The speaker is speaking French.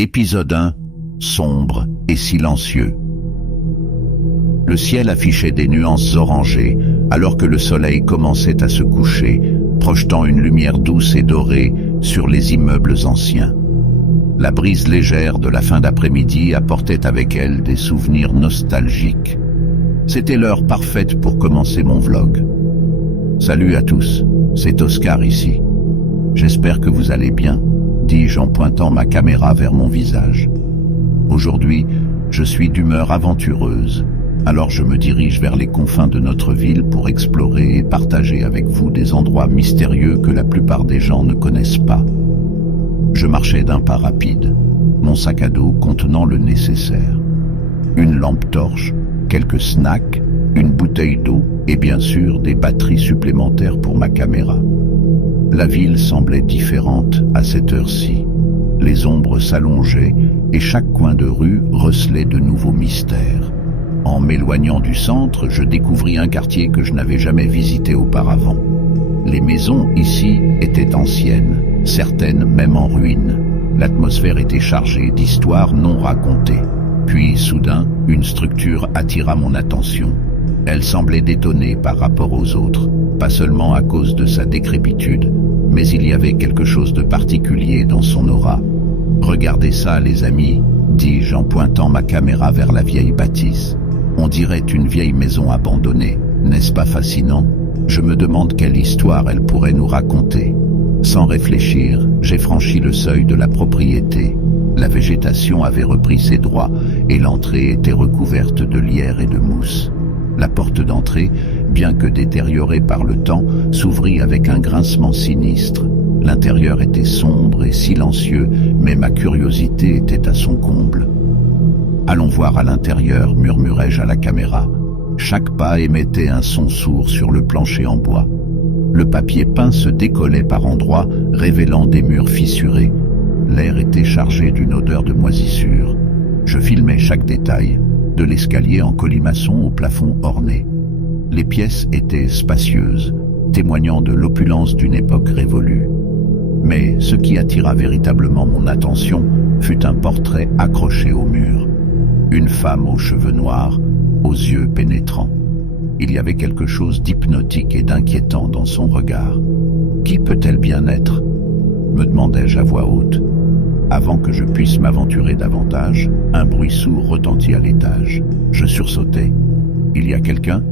Épisode 1. Sombre et silencieux. Le ciel affichait des nuances orangées, alors que le soleil commençait à se coucher, projetant une lumière douce et dorée sur les immeubles anciens. La brise légère de la fin d'après-midi apportait avec elle des souvenirs nostalgiques. C'était l'heure parfaite pour commencer mon vlog. Salut à tous, c'est Oscar ici. J'espère que vous allez bien, dis-je en pointant ma caméra vers mon visage. Aujourd'hui, je suis d'humeur aventureuse, alors je me dirige vers les confins de notre ville pour explorer et partager avec vous des endroits mystérieux que la plupart des gens ne connaissent pas. Je marchais d'un pas rapide, mon sac à dos contenant le nécessaire. Une lampe torche, quelques snacks, une bouteille d'eau et bien sûr des batteries supplémentaires pour ma caméra. La ville semblait différente à cette heure-ci. Les ombres s'allongeaient et chaque coin de rue recelait de nouveaux mystères. En m'éloignant du centre, je découvris un quartier que je n'avais jamais visité auparavant. Les maisons ici étaient anciennes, certaines même en ruine. L'atmosphère était chargée d'histoires non racontées. Puis, soudain, une structure attira mon attention. Elle semblait détonner par rapport aux autres, pas seulement à cause de sa décrépitude, mais il y avait quelque chose de particulier dans son aura. « Regardez ça, les amis », dis-je en pointant ma caméra vers la vieille bâtisse. On dirait une vieille maison abandonnée, n'est-ce pas fascinant? Je me demande quelle histoire elle pourrait nous raconter. Sans réfléchir, j'ai franchi le seuil de la propriété. La végétation avait repris ses droits et l'entrée était recouverte de lierre et de mousse. La porte d'entrée, bien que détériorée par le temps, s'ouvrit avec un grincement sinistre. L'intérieur était sombre et silencieux, mais ma curiosité était à son comble. « Allons voir à l'intérieur », murmurai-je à la caméra. Chaque pas émettait un son sourd sur le plancher en bois. Le papier peint se décollait par endroits, révélant des murs fissurés. L'air était chargé d'une odeur de moisissure. Je filmais chaque détail, de l'escalier en colimaçon au plafond orné. Les pièces étaient spacieuses, témoignant de l'opulence d'une époque révolue. Mais ce qui attira véritablement mon attention fut un portrait accroché au mur. Une femme aux cheveux noirs, aux yeux pénétrants. Il y avait quelque chose d'hypnotique et d'inquiétant dans son regard. « Qui peut-elle bien être ?» me demandai-je à voix haute. Avant que je puisse m'aventurer davantage, un bruit sourd retentit à l'étage. Je sursautai. « Il y a quelqu'un »